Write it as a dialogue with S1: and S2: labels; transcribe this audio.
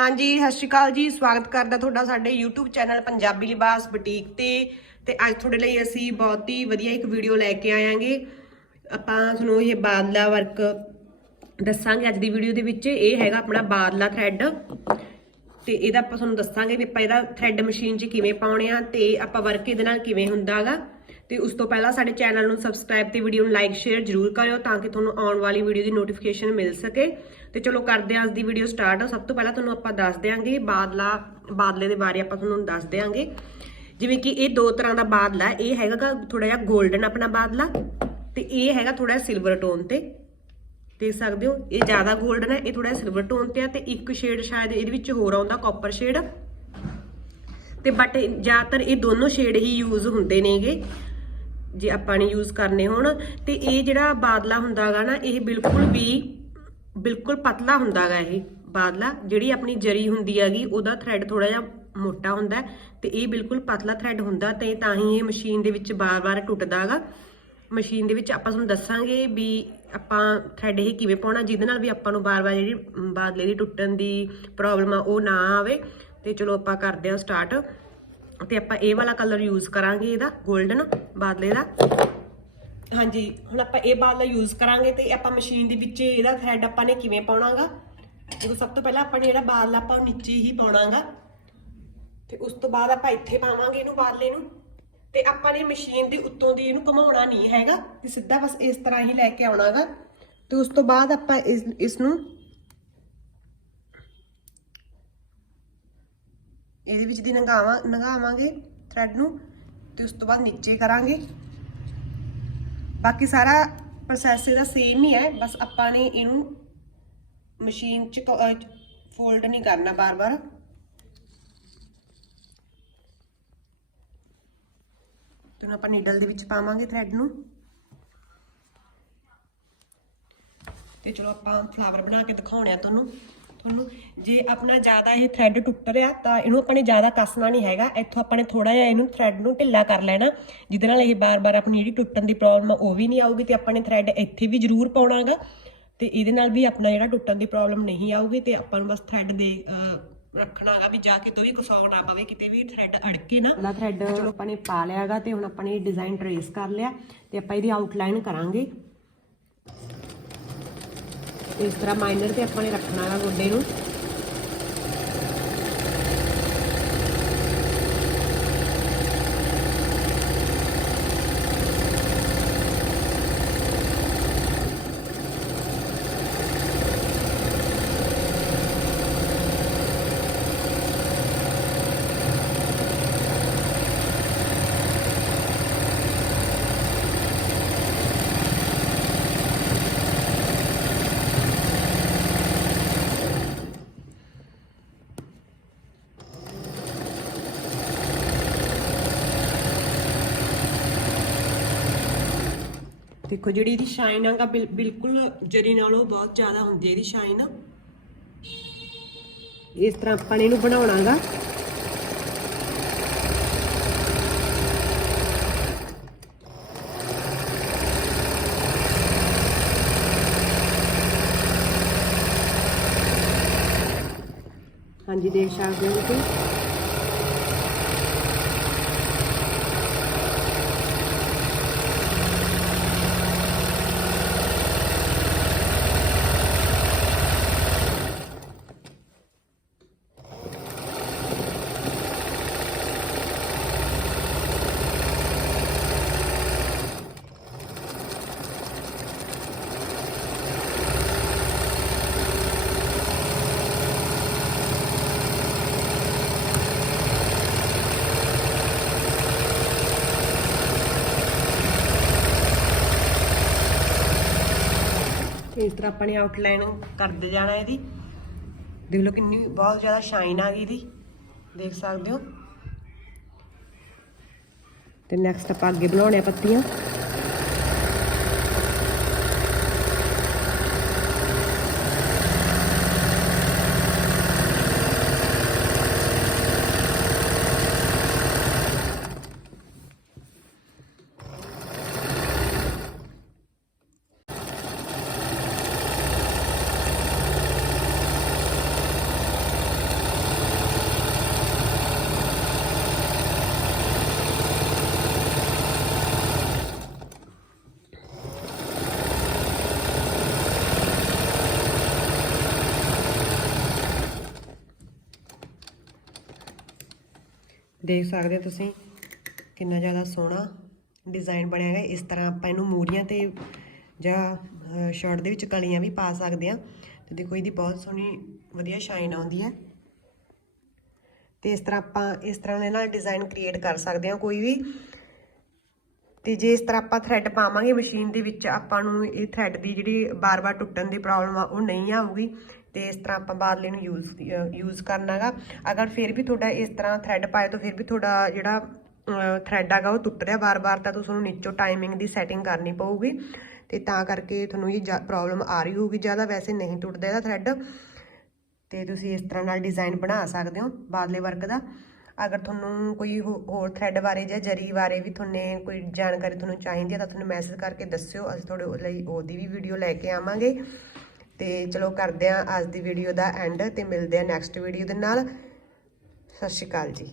S1: ਹਾਂਜੀ, ਸਤਿ ਸ਼੍ਰੀ ਅਕਾਲ ਜੀ। ਸਵਾਗਤ ਕਰਦਾ ਤੁਹਾਡਾ ਸਾਡੇ YouTube channel Punjabi Libaas boutique ਤੇ। ਤੇ ਅੱਜ ਤੁਹਾਡੇ ਲਈ ਅਸੀਂ ਬਹੁਤ ਹੀ ਵਧੀਆ ਇੱਕ ਵੀਡੀਓ ਲੈ ਕੇ ਆਇਆਂਗੇ। ਆਪਾਂ ਤੁਹਾਨੂੰ ਇਹ ਬਾਦਲਾ ਵਰਕ ਦੱਸਾਂਗੇ ਅੱਜ ਦੀ ਵੀਡੀਓ ਦੇ ਵਿੱਚ। ਇਹ ਹੈਗਾ ਆਪਣਾ ਬਾਦਲਾ ਥ੍ਰੈਡ ਤੇ ਇਹਦਾ ਆਪਾਂ ਤੁਹਾਨੂੰ ਦੱਸਾਂਗੇ ਵੀ ਆਪਾਂ ਇਹਦਾ ਥ੍ਰੈਡ ਮਸ਼ੀਨ 'ਚ ਕਿਵੇਂ ਪਾਉਣੇ ਆ ਤੇ ਆਪਾਂ ਵਰਕ ਇਹਦੇ ਨਾਲ ਕਿਵੇਂ ਹੁੰਦਾਗਾ। ਤੇ ਉਸ ਤੋਂ ਪਹਿਲਾਂ ਸਾਡੇ ਚੈਨਲ ਨੂੰ ਸਬਸਕ੍ਰਾਈਬ ਤੇ ਵੀਡੀਓ ਨੂੰ ਲਾਈਕ ਸ਼ੇਅਰ ਜ਼ਰੂਰ ਕਰਿਓ ਤਾਂ ਕਿ ਤੁਹਾਨੂੰ ਆਉਣ ਵਾਲੀ ਵੀਡੀਓ ਦੀ ਨੋਟੀਫਿਕੇਸ਼ਨ ਮਿਲ ਸਕੇ। ਤੇ ਚਲੋ ਕਰਦੇ ਹਾਂ ਅੱਜ ਦੀ ਵੀਡੀਓ ਸਟਾਰਟ ਸਭ ਤੋਂ ਪਹਿਲਾਂ ਤੁਹਾਨੂੰ ਆਪਾਂ ਦੱਸ ਦਿਆਂਗੇ ਬਾਦਲਾ, ਬਾਦਲੇ ਦੇ ਬਾਰੇ ਆਪਾਂ ਤੁਹਾਨੂੰ ਦੱਸ ਦਿਆਂਗੇ। ਜਿਵੇਂ ਕਿ ਇਹ ਦੋ ਤਰ੍ਹਾਂ ਦਾ ਬਾਦਲਾ ਇਹ ਹੈਗਾ ਥੋੜਾ ਜਿਹਾ 골ਡਨ ਆਪਣਾ ਬਾਦਲਾ ਤੇ ਇਹ ਹੈਗਾ ਥੋੜਾ ਜਿਹਾ ਸਿਲਵਰ ਟੋਨ ਤੇ। ਦੇਖ ਸਕਦੇ ਹੋ, ਇਹ ਜ਼ਿਆਦਾ 골ਡਨ ਹੈ, ਇਹ ਥੋੜਾ ਸਿਲਵਰ ਟੋਨ ਤੇ ਆ ਤੇ ਇੱਕ ਸ਼ੇਡ ਸ਼ਾਇਦ ਇਹਦੇ ਵਿੱਚ ਹੋਰ ਆਉਂਦਾ ਕਾਪਰ ਸ਼ੇਡ ਤੇ ਬਟ ਜ਼ਿਆਦਾਤਰ ਇਹ ਦੋਨੋਂ ਸ਼ੇਡ ਹੀ ਯੂਜ਼ ਹੁੰਦੇ ਨੇਗੇ। ਜੇ ਆਪਾਂ ਨੇ ਯੂਜ਼ ਕਰਨੇ ਹੋਣ ਤੇ ਇਹ ਜਿਹੜਾ ਬਾਦਲਾ ਹੁੰਦਾਗਾ ਨਾ, ਇਹ ਬਿਲਕੁਲ ਵੀ ਬਿਲਕੁਲ ਪਤਲਾ ਹੁੰਦਾਗਾ ਇਹ ਬਾਦਲਾ। ਜਿਹੜੀ ਆਪਣੀ ਜਰੀ ਹੁੰਦੀ ਹੈਗੀ, ਉਹਦਾ ਥ੍ਰੈਡ ਥੋੜਾ ਜਿਹਾ ਮੋਟਾ ਹੁੰਦਾ ਹੈ ਤੇ ਇਹ ਬਿਲਕੁਲ ਪਤਲਾ ਥ੍ਰੈਡ ਹੁੰਦਾ ਤੇ ਤਾਂ ਹੀ ਇਹ ਮਸ਼ੀਨ ਦੇ ਵਿੱਚ ਬਾਰ-ਬਾਰ ਟੁੱਟਦਾਗਾ। ਮਸ਼ੀਨ ਦੇ ਵਿੱਚ ਆਪਾਂ ਤੁਹਾਨੂੰ ਦੱਸਾਂਗੇ ਵੀ ਆਪਾਂ ਥ੍ਰੈਡ ਇਹ ਕਿਵੇਂ ਪਾਉਣਾ, ਜਿਹਦੇ ਨਾਲ ਵੀ ਆਪਾਂ ਨੂੰ ਬਾਰ-ਬਾਰ ਜਿਹੜੀ ਬਾਦਲੇ ਦੀ ਟੁੱਟਣ ਦੀ ਪ੍ਰੋਬਲਮ ਆ, ਉਹ ਨਾ ਆਵੇ। ਤੇ ਚਲੋ ਆਪਾਂ ਕਰਦੇ ਹਾਂ ਸਟਾਰਟ ਤੇ ਆਪਾਂ ਇਹ ਵਾਲਾ ਕਲਰ ਯੂਜ਼ ਕਰਾਂਗੇ ਇਹਦਾ 골ਡਨ ਬਾਦਲੇ ਦਾ। ਹਾਂਜੀ, ਹੁਣ ਆਪਾਂ ਇਹ ਬਾਦਲਾ ਯੂਜ਼ ਕਰਾਂਗੇ ਤੇ ਆਪਾਂ ਮਸ਼ੀਨ ਦੇ ਵਿੱਚ ਇਹਦਾ ਥ੍ਰੈਡ ਆਪਾਂ ਨੇ ਕਿਵੇਂ ਪਾਉਣਾਗਾ? ਦੇਖੋ, ਸਭ ਤੋਂ ਪਹਿਲਾਂ ਆਪਾਂ ਨੇ ਜਿਹੜਾ ਬਾਦਲਾ ਆਪਾਂ ਉਹ ਨੀਚੇ ਹੀ ਪਾਉਣਾਗਾ। ਤੇ ਉਸ ਤੋਂ ਬਾਅਦ ਆਪਾਂ ਇੱਥੇ ਪਾਵਾਂਗੇ ਇਹਨੂੰ ਬਾਦਲੇ ਨੂੰ। ਤੇ ਆਪਾਂ ਨੇ ਮਸ਼ੀਨ ਦੇ ਉੱਤੋਂ ਦੀ ਇਹਨੂੰ ਘੁਮਾਉਣਾ ਨਹੀਂ ਹੈਗਾ। ਤੇ ਸਿੱਧਾ ਬਸ ਇਸ ਤਰ੍ਹਾਂ ਹੀ ਲੈ ਕੇ ਆਉਣਾਗਾ। ਤੇ ਉਸ ਤੋਂ ਬਾਅਦ ਆਪਾਂ ਇਸ ਇਸ ਨੂੰ ਇਹਦੇ ਵਿੱਚ ਦੀ ਨੰਗਾਵਾਂ, ਨੰਗਾਵਾਂਗੇ ਥਰੈਡ ਨੂੰ ਤੇ ਉਸ ਤੋਂ ਬਾਅਦ ਨੀਚੇ ਕਰਾਂਗੇ। ਬਾਕੀ ਸਾਰਾ ਪ੍ਰੋਸੈਸ ਇਹਦਾ ਸੇਮ ਹੀ ਹੈ, ਬਸ ਆਪਾਂ ਨੇ ਇਹਨੂੰ ਮਸ਼ੀਨ 'ਚ ਫੋਲਡ ਨਹੀਂ ਕਰਨਾ ਬਾਰ-ਬਾਰ। ਤੇ ਹੁਣ ਆਪਾਂ ਨੀਡਲ ਦੇ ਵਿੱਚ ਪਾਵਾਂਗੇ ਥਰੈਡ ਨੂੰ। ਤੇ ਚਲੋ ਆਪਾਂ ਫਲਾਵਰ ਬਣਾ ਕੇ ਦਿਖਾਉਣੇ ਆ ਤੁਹਾਨੂੰ। ਤੁਹਾਨੂੰ ਜੇ ਆਪਣਾ ਜ਼ਿਆਦਾ ਇਹ ਥ੍ਰੈਡ ਟੁੱਟ ਰਿਹਾ ਤਾਂ ਇਹਨੂੰ ਆਪਾਂ ਨੇ ਜ਼ਿਆਦਾ ਕੱਸਣਾ ਨਹੀਂ ਹੈਗਾ। ਇੱਥੋਂ ਆਪਾਂ ਨੇ ਥੋੜਾ ਜਿਹਾ ਇਹਨੂੰ ਥ੍ਰੈਡ ਨੂੰ ਢਿੱਲਾ ਕਰ ਲੈਣਾ ਜਿਹਦੇ ਨਾਲ ਇਹ ਬਾਰ-ਬਾਰ ਆਪਣੀ ਜਿਹੜੀ ਟੁੱਟਣ ਦੀ ਪ੍ਰੋਬਲਮ ਆ ਉਹ ਵੀ ਨਹੀਂ ਆਊਗੀ ਤੇ ਆਪਾਂ ਨੇ ਥ੍ਰੈਡ ਇੱਥੇ ਵੀ ਜ਼ਰੂਰ ਪਾਉਣਾਗਾ ਤੇ ਇਹਦੇ ਨਾਲ ਵੀ ਆਪਣਾ ਜਿਹੜਾ ਟੁੱਟਣ ਦੀ ਪ੍ਰੋਬਲਮ ਨਹੀਂ ਆਊਗੀ ਤੇ ਆਪਾਂ ਨੂੰ ਬਸ ਥ੍ਰੈਡ ਦੇ ਅਹ, ਰੱਖਣਾਗਾ ਵੀ ਜਾ ਕੇ ਤੋਂ ਵੀ ਕੁਸੌ ਨਾ ਪਵੇ ਕਿਤੇ ਵੀ ਥ੍ਰੈਡ ਅੜਕੇ ਨਾ। ਨਾ ਥ੍ਰੈਡ ਆਪਾਂ ਨੇ ਪਾ ਲਿਆਗਾ ਤੇ ਹੁਣ ਆਪਾਂ ਨੇ ਡਿਜ਼ਾਈਨ ਟਰੇਸ ਕਰ ਲਿਆ ਤੇ ਆਪਾਂ ਇਹਦੀ ਆਊਟਲਾਈਨ ਕਰਾਂਗੇ। ਇਸ ਤਰ੍ਹਾਂ ਮਾਈਨਰ ਤੇ ਆਪਾਂ ਨੇ ਰੱਖਣਾ ਹੈ ਗੋਡੇ ਨੂੰ। ਦੇਖੋ ਜਿਹੜੀ ਇਹਦੀ ਸ਼ਾਈਨ ਆਗਾ ਬਿਲਕੁਲ ਜਰੀ ਨਾਲੋਂ ਬਹੁਤ ਜ਼ਿਆਦਾ ਹੁੰਦੀ ਹੈ ਇਹਦੀ ਸ਼ਾਈਨ ਇਸ ਤਰ੍ਹਾਂ ਆਪਾਂ ਨੇ ਇਹਨੂੰ ਬਣਾਉਣਾਗਾ। ਹਾਂਜੀ, ਦੇਖ ਸਕਦੇ ਹੋ ਤੁਸੀਂ। ਇਸ ਤਰ੍ਹਾਂ ਆਪਾਂ ਨੇ ਆਊਟਲਾਈਨ ਕਰਦੇ ਜਾਣਾ ਇਹਦੀ। ਦੇਖ ਲਓ ਕਿੰਨੀ ਬਹੁਤ ਜ਼ਿਆਦਾ ਸ਼ਾਈਨ ਆ ਗਈ ਇਹਦੀ। ਦੇਖ ਸਕਦੇ ਹੋ। ਤੇ ਨੈਕਸਟ ਆਪਾਂ ਅੱਗੇ ਬਣਾਉਣੇ ਆ ਪੱਤੀਆਂ। ਦੇਖ ਸਕਦੇ ਹੋ ਤੁਸੀਂ ਕਿੰਨਾ ਜ਼ਿਆਦਾ ਸੋਹਣਾ ਡਿਜ਼ਾਈਨ ਬਣਿਆ ਹੈ ਇਸ ਤਰ੍ਹਾਂ ਆਪਾਂ ਇਹਨੂੰ ਮੂਰੀਆਂ ਤੇ ਜਾਂ ਸ਼ਰਟ ਦੇ ਵਿੱਚ ਕਲੀਆਂ ਵੀ ਪਾ ਸਕਦੇ ਆ ਤੇ ਦੇਖੋ ਇਹਦੀ ਬਹੁਤ ਸੋਹਣੀ, ਵਧੀਆ ਸ਼ਾਈਨ ਆਉਂਦੀ ਹੈ। ਤੇ ਇਸ ਤਰ੍ਹਾਂ ਆਪਾਂ ਇਸ ਤਰ੍ਹਾਂ ਦੇ ਨਾਲ ਡਿਜ਼ਾਈਨ ਕ੍ਰੀਏਟ ਕਰ ਸਕਦੇ ਹਾਂ ਕੋਈ ਵੀ। ਤੇ ਜੇ ਇਸ ਤਰ੍ਹਾਂ ਆਪਾਂ ਥ੍ਰੈਡ ਪਾਵਾਂਗੇ ਮਸ਼ੀਨ ਦੇ ਵਿੱਚ, ਆਪਾਂ ਨੂੰ ਇਹ ਥ੍ਰੈਡ ਦੀ ਜਿਹੜੀ ਬਾਰ-ਬਾਰ ਟੁੱਟਣ ਦੀ ਪ੍ਰੋਬਲਮ ਆ, ਉਹ ਨਹੀਂ ਆਊਗੀ। ਤੇ ਇਸ ਤਰ੍ਹਾਂ ਆਪਾਂ ਬਾਦਲੇ ਨੂੰ ਯੂਜ਼ ਯੂਜ਼ ਕਰਨਾਗਾ। ਅਗਰ ਫਿਰ ਵੀ ਤੁਹਾਡਾ ਇਸ ਤਰ੍ਹਾਂ ਥ੍ਰੈਡ ਪਾਏ ਤਾਂ ਫਿਰ ਵੀ ਤੁਹਾਡਾ ਜਿਹੜਾ ਥ੍ਰੈਡ ਹੈਗਾ ਉਹ ਟੁੱਟ ਰਿਹਾ ਬਾਰ-ਬਾਰ ਤਾਂ ਤੁਸੀਂ ਉਹਨੂੰ ਨੀਚੋਂ ਟਾਈਮਿੰਗ ਦੀ ਸੈਟਿੰਗ ਕਰਨੀ ਪਊਗੀ। ਤੇ ਤਾਂ ਕਰਕੇ ਤੁਹਾਨੂੰ ਇਹ ਪ੍ਰੋਬਲਮ ਆ ਰਹੀ ਹੋਊਗੀ ਜ਼ਿਆਦਾ, ਵੈਸੇ ਨਹੀਂ ਟੁੱਟਦਾ ਇਹਦਾ ਥ੍ਰੈਡ ਤੇ ਤੁਸੀਂ ਇਸ ਤਰ੍ਹਾਂ ਨਾਲ ਡਿਜ਼ਾਈਨ ਬਣਾ ਸਕਦੇ ਹੋ ਬਾਦਲੇ ਵਰਕ ਦਾ। ਅਗਰ ਤੁਹਾਨੂੰ ਕੋਈ ਹੋ- ਹੋਰ ਥ੍ਰੈਡ ਬਾਰੇ ਜਾਂ ਜਰੀ ਬਾਰੇ ਵੀ ਤੁਹਾਨੂੰ ਕੋਈ ਜਾਣਕਾਰੀ ਤੁਹਾਨੂੰ ਚਾਹੀਦੀ ਹੈ, ਤਾਂ ਤੁਹਾਨੂੰ ਮੈਸੇਜ ਕਰਕੇ ਦੱਸਿਓ। ਅਸੀਂ ਤੁਹਾਡੇ ਲਈ ਉਹਦੀ ਵੀ ਵੀਡੀਓ ਲੈ ਕੇ ਆਵਾਂਗੇ। ਤੇ ਚਲੋ ਕਰਦੇ ਹਾਂ ਅੱਜ ਦੀ ਵੀਡੀਓ ਦਾ ਐਂਡ ਤੇ ਮਿਲਦੇ ਹਾਂ ਨੈਕਸਟ ਵੀਡੀਓ ਦੇ ਨਾਲ। ਸਤਿ ਸ਼੍ਰੀ ਅਕਾਲ ਜੀ।